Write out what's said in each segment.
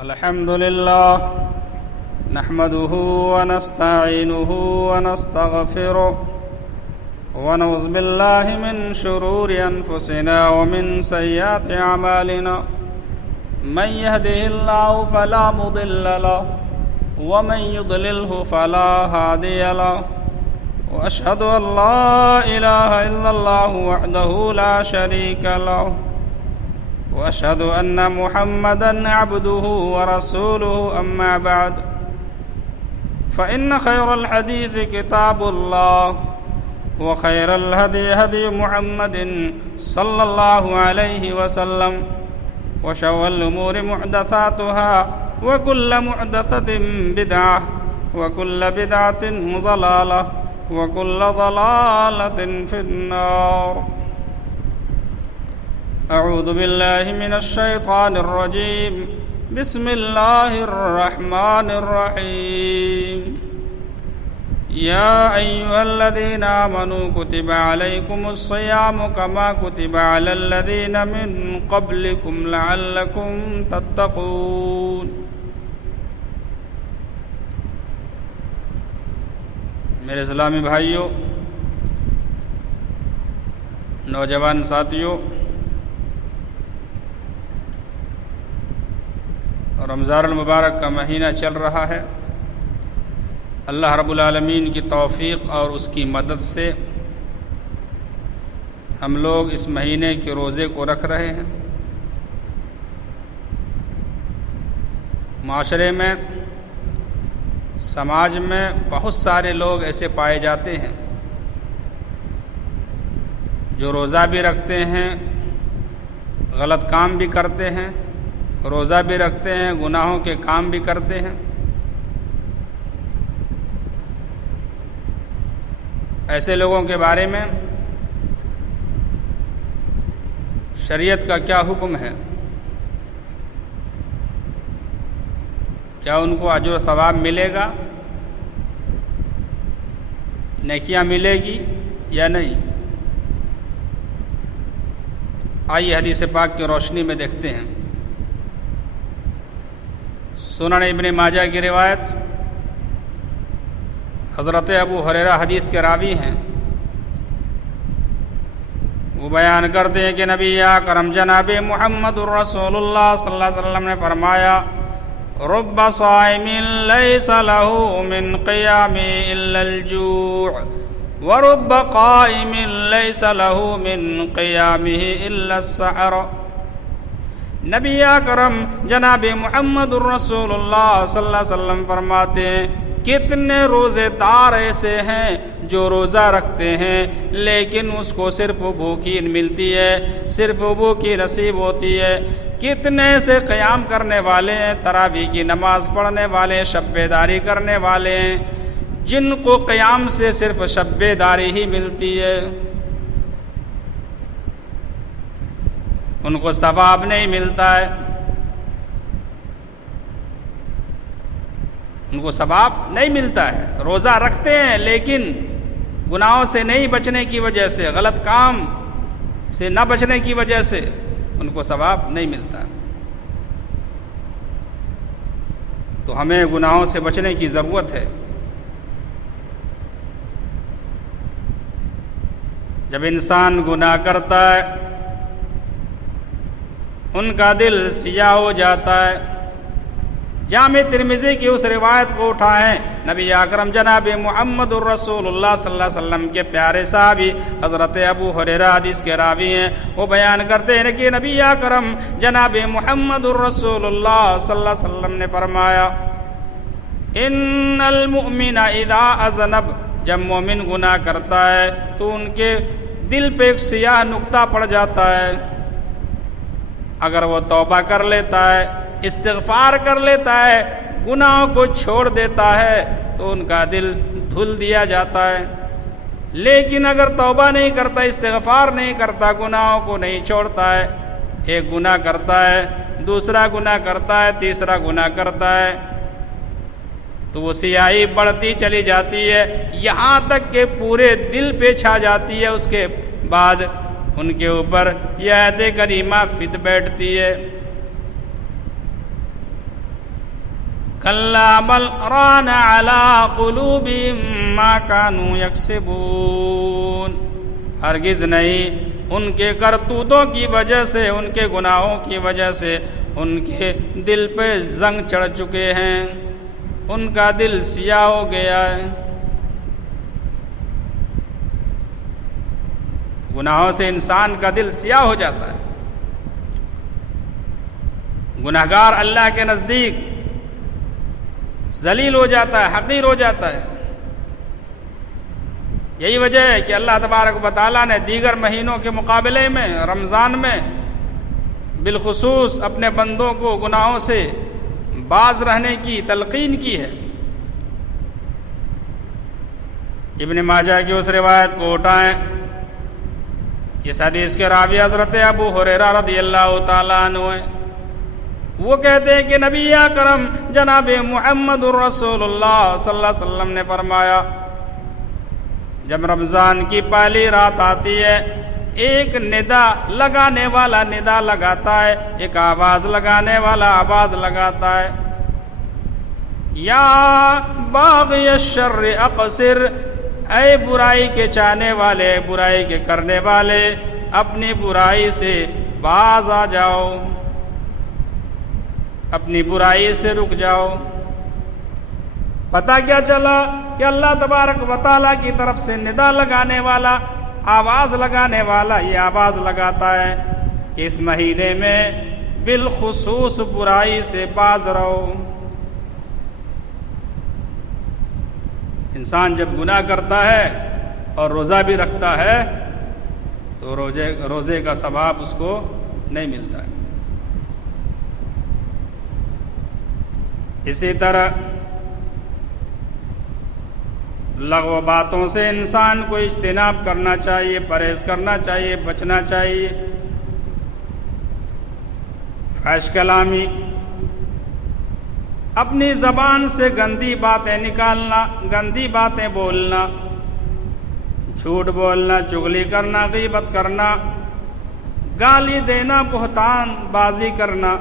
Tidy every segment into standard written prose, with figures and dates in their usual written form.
الحمد لله نحمده ونستعينه ونستغفره ونعوذ بالله من شرور أنفسنا ومن سيئات أعمالنا من يهده الله فلا مضل له ومن يضلله فلا هادي له وأشهد أن لا إله إلا الله وحده لا شريك له وأشهد أن محمدًا عبده ورسوله أما بعد فإن خير الحديث كتاب الله وخير الهدي هدي محمد صلى الله عليه وسلم وشر الأمور محدثاتها وكل محدثة بدعة وكل بدعة ضلالة وكل ضلالة في النار. أعوذ بالله من الشيطان الرجيم. بسم الله الرحمن الرحيم. يا أيها الذين آمنوا كتب عليكم الصيام كما كتب على الذين من قبلكم لعلكم تتقون. میرے اسلامی بھائیوں، نوجوان ساتھیوں، رمضان المبارک کا مہینہ چل رہا ہے۔ اللہ رب العالمین کی توفیق اور اس کی مدد سے ہم لوگ اس مہینے کے روزے کو رکھ رہے ہیں۔ معاشرے میں، سماج میں بہت سارے لوگ ایسے پائے جاتے ہیں جو روزہ بھی رکھتے ہیں، غلط کام بھی کرتے ہیں، روزہ بھی رکھتے ہیں، گناہوں کے کام بھی کرتے ہیں۔ ایسے لوگوں کے بارے میں شریعت کا کیا حکم ہے؟ کیا ان کو اجر و ثواب ملے گا؟ نیکیاں ملے گی یا نہیں؟ آئیے حدیث پاک کی روشنی میں دیکھتے ہیں۔ سنن ابن ماجہ کی روایت، حضرت ابو ہریرہ حدیث کے راوی ہیں، وہ بیان کرتے ہیں کہ نبی اکرم جناب محمد رسول اللہ صلی اللہ علیہ وسلم نے فرمایا: رب صائم ليس له من قيامه إلا الجوع ورب قائم ليس له من قيامه إلا السحر۔ نبی اکرم جناب محمد الرسول اللہ صلی اللہ علیہ وسلم فرماتے ہیں، کتنے روزے دار ایسے ہیں جو روزہ رکھتے ہیں لیکن اس کو صرف بھوک ہی ملتی ہے، صرف بھوک ہی نصیب ہوتی ہے۔ کتنے سے قیام کرنے والے ہیں، تراویح کی نماز پڑھنے والے، شب بیداری کرنے والے ہیں، جن کو قیام سے صرف شب بیداری ہی ملتی ہے، ان کو ثواب نہیں ملتا ہے، ان کو ثواب نہیں ملتا ہے۔ روزہ رکھتے ہیں لیکن گناہوں سے نہیں بچنے کی وجہ سے، غلط کام سے نہ بچنے کی وجہ سے ان کو ثواب نہیں ملتا۔ تو ہمیں گناہوں سے بچنے کی ضرورت ہے۔ جب انسان گناہ کرتا ہے، ان کا دل سیاہ ہو جاتا ہے۔ جامع ترمذی کی اس روایت کو اٹھائیں، نبی اکرم جناب محمد الرسول اللہ صلی اللہ علیہ وسلم کے پیارے صحابی حضرت ابو ہریرہ حدیث کے راوی ہیں، وہ بیان کرتے ہیں کہ نبی اکرم جناب محمد الرسول اللہ صلی اللہ علیہ وسلم نے فرمایا: ان المؤمن اذا اذنب، جب مومن گناہ کرتا ہے تو ان کے دل پہ ایک سیاہ نقطہ پڑ جاتا ہے۔ اگر وہ توبہ کر لیتا ہے، استغفار کر لیتا ہے، گناہوں کو چھوڑ دیتا ہے تو ان کا دل دھل دیا جاتا ہے۔ لیکن اگر توبہ نہیں کرتا، استغفار نہیں کرتا، گناہوں کو نہیں چھوڑتا ہے، ایک گناہ کرتا ہے، دوسرا گناہ کرتا ہے، تیسرا گناہ کرتا ہے، تو وہ سیاہی بڑھتی چلی جاتی ہے، یہاں تک کہ پورے دل پہ چھا جاتی ہے۔ اس کے بعد ان کے اوپر یہ آیت کریمہ فت بیٹھتی ہے: کلا بل ران علی قلوبہم ما کانوا یکسبون، ہرگز نہیں، ان کے کرتوتوں کی وجہ سے، ان کے گناہوں کی وجہ سے ان کے دل پہ زنگ چڑھ چکے ہیں، ان کا دل سیاہ ہو گیا ہے۔ گناہوں سے انسان کا دل سیاہ ہو جاتا ہے۔ گناہگار اللہ کے نزدیک ذلیل ہو جاتا ہے، حقیر ہو جاتا ہے۔ یہی وجہ ہے کہ اللہ تبارک و تعالیٰ نے دیگر مہینوں کے مقابلے میں رمضان میں بالخصوص اپنے بندوں کو گناہوں سے باز رہنے کی تلقین کی ہے۔ ابن ماجہ کی اس روایت کو اٹھائیں جس حدیث کے راوی حضرت ابو ہریرہ رضی اللہ تعالیٰ عنہ ہیں۔ وہ کہتے ہیں کہ نبی اکرم جناب محمد الرسول اللہ صلی اللہ علیہ وسلم نے فرمایا، جب رمضان کی پہلی رات آتی ہے، ایک ندا لگانے والا ندا لگاتا ہے، ایک آواز لگانے والا آواز لگاتا ہے، یا باغی الشر اقصر، اے برائی کے چاہنے والے، برائی کے کرنے والے، اپنی برائی سے باز آ جاؤ، اپنی برائی سے رک جاؤ۔ پتہ کیا چلا کہ اللہ تبارک و تعالیٰ کی طرف سے ندا لگانے والا، آواز لگانے والا یہ آواز لگاتا ہے کہ اس مہینے میں بالخصوص برائی سے باز رہو۔ انسان جب گناہ کرتا ہے اور روزہ بھی رکھتا ہے تو روزے کا ثواب اس کو نہیں ملتا ہے۔ اسی طرح لغو باتوں سے انسان کو اجتناب کرنا چاہیے، پرہیز کرنا چاہیے، بچنا چاہیے۔ فحش کلامی، اپنی زبان سے گندی باتیں نکالنا، گندی باتیں بولنا، جھوٹ بولنا، چغلی کرنا، غیبت کرنا، گالی دینا، بہتان بازی کرنا،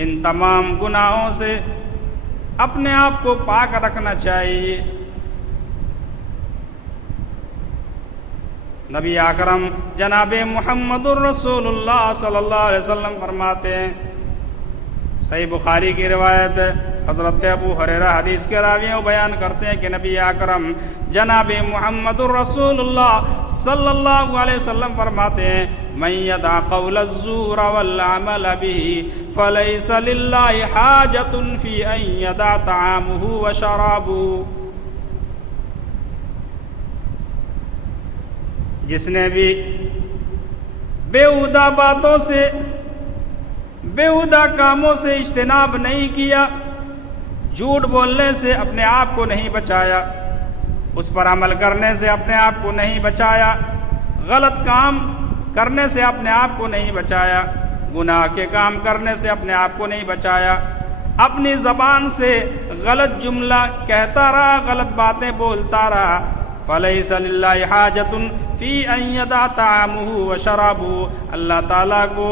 ان تمام گناہوں سے اپنے آپ کو پاک رکھنا چاہیے۔ نبی اکرم جناب محمد الرسول اللہ صلی اللہ علیہ وسلم فرماتے ہیں، صحیح بخاری کی روایت ہے، حضرت ابو ہریرہ حدیث کے راویوں بیان کرتے ہیں کہ نبی اکرم جناب محمد الرسول اللہ صلی اللہ علیہ وسلم فرماتے ہیں، من یدع قول الزور والعمل به فلیس للہ حاجۃ فی ان یدع طعامہ وشرابہ۔ جس نے بھی بیہودہ باتوں سے، بیہودہ کاموں سے اجتناب نہیں کیا، جھوٹ بولنے سے اپنے آپ کو نہیں بچایا، اس پر عمل کرنے سے اپنے آپ کو نہیں بچایا، غلط کام کرنے سے اپنے آپ کو نہیں بچایا، گناہ کے کام کرنے سے اپنے آپ کو نہیں بچایا، اپنی زبان سے غلط جملہ کہتا رہا، غلط باتیں بولتا رہا، فَلَيْسَ لِلَّهِ حَاجَةٌ فِي أَن يَدَعَ طَعَامَهُ وَشَرَابَهُ۔ اللہ تعالیٰ کو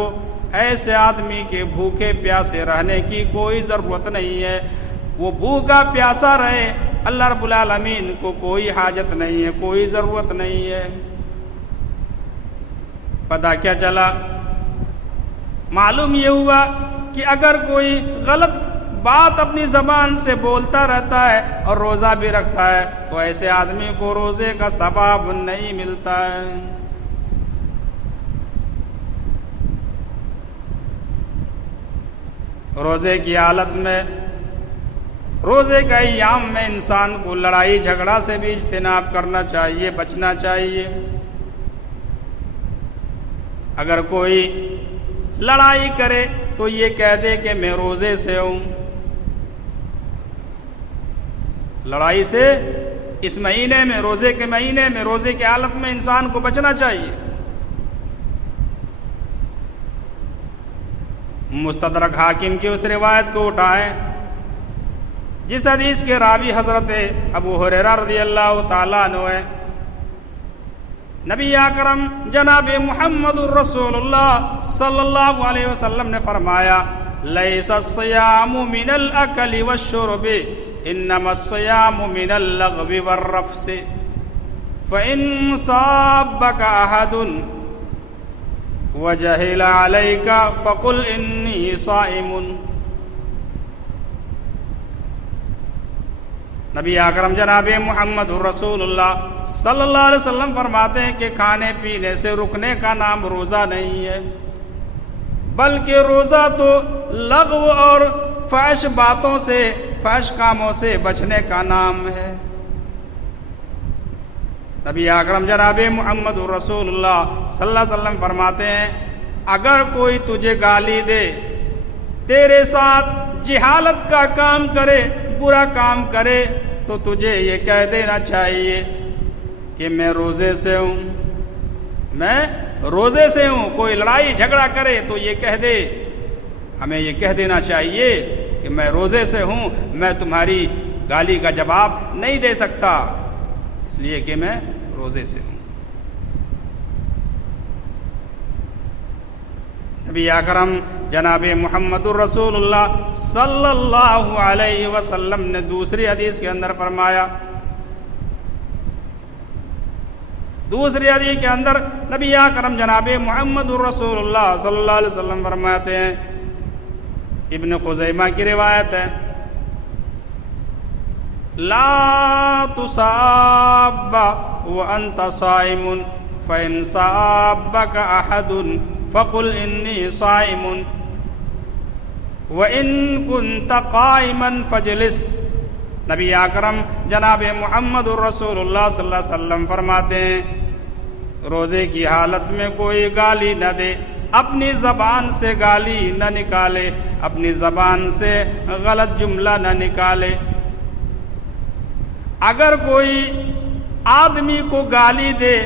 ایسے آدمی کے بھوکے پیاسے رہنے کی کوئی ضرورت نہیں ہے، وہ بھوکا پیاسا رہے، اللہ رب العالمین کو کوئی حاجت نہیں ہے، کوئی ضرورت نہیں ہے۔ پتہ کیا چلا؟ معلوم یہ ہوا کہ اگر کوئی غلط بات اپنی زبان سے بولتا رہتا ہے اور روزہ بھی رکھتا ہے تو ایسے آدمی کو روزے کا ثواب نہیں ملتا ہے۔ روزے کی حالت میں، روزے کا ایام میں انسان کو لڑائی جھگڑا سے بھی اجتناب کرنا چاہیے، بچنا چاہیے۔ اگر کوئی لڑائی کرے تو یہ کہہ دے کہ میں روزے سے ہوں۔ لڑائی سے اس مہینے میں، روزے کے مہینے میں، روزے کی حالت میں انسان کو بچنا چاہیے۔ مستدرک حاکم کی اس روایت کو اٹھائیں جس حدیث کے راوی حضرت ابو ہریرہ رضی اللہ تعالیٰ عنہ ہیں۔ نبی اکرم جناب محمد الرسول اللہ صلی اللہ علیہ وسلم نے فرمایا، لیس الصیام من الاکل والشرب انما الصیام من اللغو والرفث فإن صابك أحد وجهل عليك فقل إني صائم. نبی اکرم جناب محمد رسول اللہ صلی اللہ علیہ وسلم فرماتے ہیں کہ کھانے پینے سے رکنے کا نام روزہ نہیں ہے، بلکہ روزہ تو لغو اور فحش باتوں سے، فحش کاموں سے بچنے کا نام ہے. نبی اکرم جناب محمد رسول اللہ صلی اللہ علیہ وسلم فرماتے ہیں اگر کوئی تجھے گالی دے، تیرے ساتھ جہالت کا کام کرے، برا کام کرے، تو تجھے یہ کہہ دینا چاہیے کہ میں روزے سے ہوں، میں روزے سے ہوں. کوئی لڑائی جھگڑا کرے تو یہ کہہ دے، ہمیں یہ کہہ دینا چاہیے کہ میں روزے سے ہوں، میں تمہاری گالی کا جواب نہیں دے سکتا اس لیے کہ میں روزے سے ہوں. نبی اکرم جناب محمد الرسول اللہ صلی اللہ علیہ وسلم نے دوسری حدیث کے اندر فرمایا، دوسری حدیث کے اندر نبی اکرم جناب محمد الرسول اللہ صلی اللہ علیہ وسلم فرماتے ہیں، ابن خزیمہ کی روایت ہے، لا تصاب وانت صائم فإن صابك احد فقل انی صائم وإن كنت قائما فاجلس. نبی اکرم جناب محمد الرسول اللہ صلی اللہ علیہ وسلم فرماتے ہیں روزے کی حالت میں کوئی گالی نہ دے، اپنی زبان سے گالی نہ نکالے، اپنی زبان سے غلط جملہ نہ نکالے. اگر کوئی آدمی کو گالی دے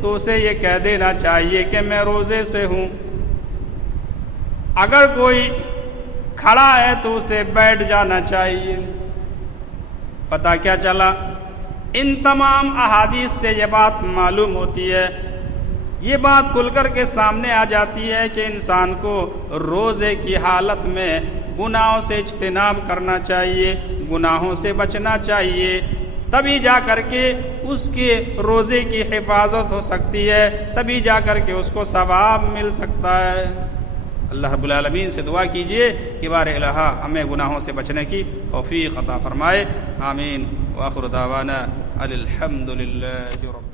تو اسے یہ کہہ دینا چاہیے کہ میں روزے سے ہوں. اگر کوئی کھڑا ہے تو اسے بیٹھ جانا چاہیے. پتہ کیا چلا؟ ان تمام احادیث سے یہ بات معلوم ہوتی ہے، یہ بات کھل کر کے سامنے آ جاتی ہے کہ انسان کو روزے کی حالت میں گناہوں سے اجتناب کرنا چاہیے، گناہوں سے بچنا چاہیے، تبھی جا کر کے اس کے روزے کی حفاظت ہو سکتی ہے، تبھی جا کر کے اس کو ثواب مل سکتا ہے. اللہ رب العالمین سے دعا کیجئے کہ بار الہ ہمیں گناہوں سے بچنے کی توفیق عطا فرمائے. آمین. وآخر دعوانا الحمد للہ رب